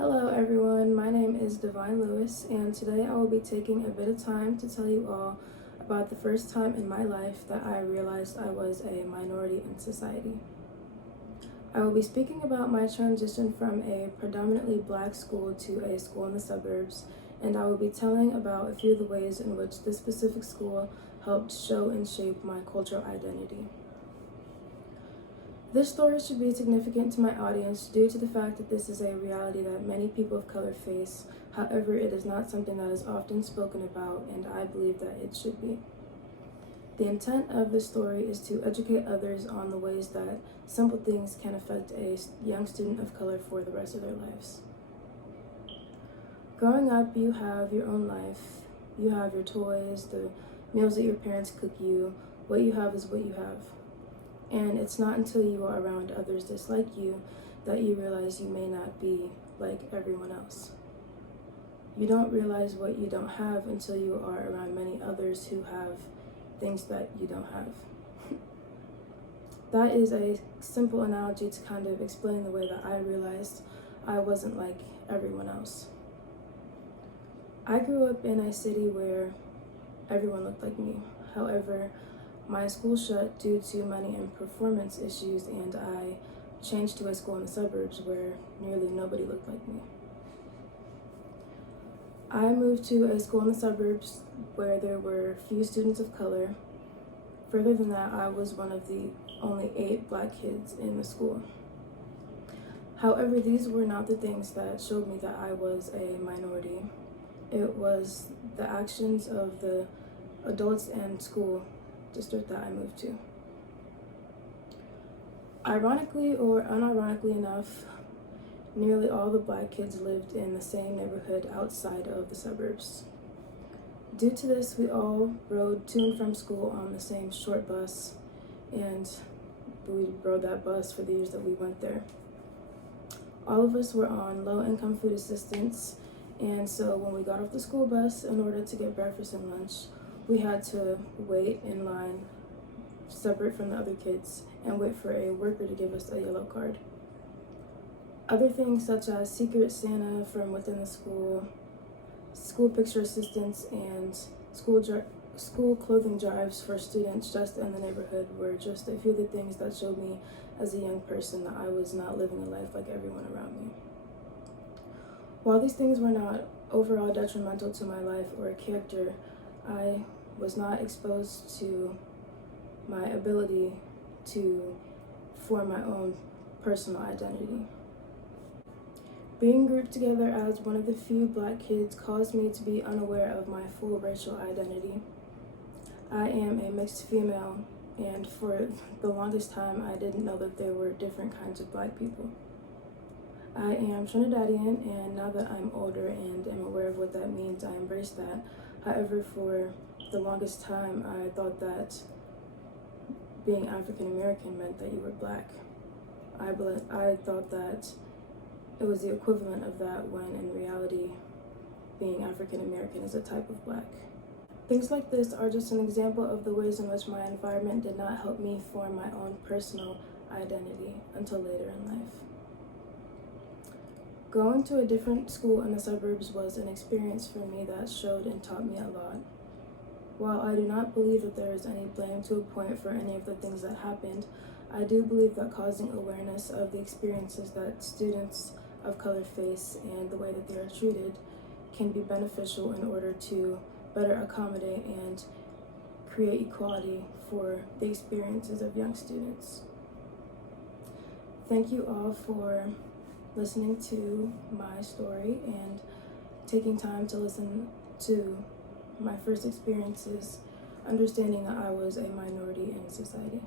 Hello everyone, my name is Divine Lewis, and today I will be taking a bit of time to tell you all about the first time in my life that I realized I was a minority in society. I will be speaking about my transition from a predominantly black school to a school in the suburbs, and I will be telling about a few of the ways in which this specific school helped show and shape my cultural identity. This story should be significant to my audience due to the fact that this is a reality that many people of color face. However, it is not something that is often spoken about, and I believe that it should be. The intent of this story is to educate others on the ways that simple things can affect a young student of color for the rest of their lives. Growing up, you have your own life. You have your toys, the meals that your parents cook you. What you have is what you have. And it's not until you are around others just like you that you realize you may not be like everyone else. You don't realize what you don't have until you are around many others who have things that you don't have. That is a simple analogy to kind of explain the way that I realized I wasn't like everyone else. I grew up in a city where everyone looked like me. However, my school shut due to money and performance issues, and I changed to a school in the suburbs where nearly nobody looked like me. I moved to a school in the suburbs where there were few students of color. Further than that, I was one of the only 8 black kids in the school. However, these were not the things that showed me that I was a minority. It was the actions of the adults and school district that I moved to. Ironically or unironically enough, nearly all the black kids lived in the same neighborhood outside of the suburbs. Due to this, we all rode to and from school on the same short bus, and we rode that bus for the years that we went there. All of us were on low-income food assistance, and so when we got off the school bus, in order to get breakfast and lunch, we had to wait in line separate from the other kids and wait for a worker to give us a yellow card. Other things such as Secret Santa from within the school, school picture assistants, and school clothing drives for students just in the neighborhood were just a few of the things that showed me as a young person that I was not living a life like everyone around me. While these things were not overall detrimental to my life or character, I was not exposed to my ability to form my own personal identity. Being grouped together as one of the few black kids caused me to be unaware of my full racial identity. I am a mixed female, and for the longest time I didn't know that there were different kinds of black people. I am Trinidadian, and now that I'm older and am aware of what that means, I embrace that. However, for the longest time, I thought that being African American meant that you were black. I thought that it was the equivalent of that, when in reality, being African American is a type of black. Things like this are just an example of the ways in which my environment did not help me form my own personal identity until later in life. Going to a different school in the suburbs was an experience for me that showed and taught me a lot. While I do not believe that there is any blame to a point for any of the things that happened, I do believe that causing awareness of the experiences that students of color face and the way that they are treated can be beneficial in order to better accommodate and create equality for the experiences of young students. Thank you all for listening to my story and taking time to listen to my first experiences, understanding that I was a minority in society.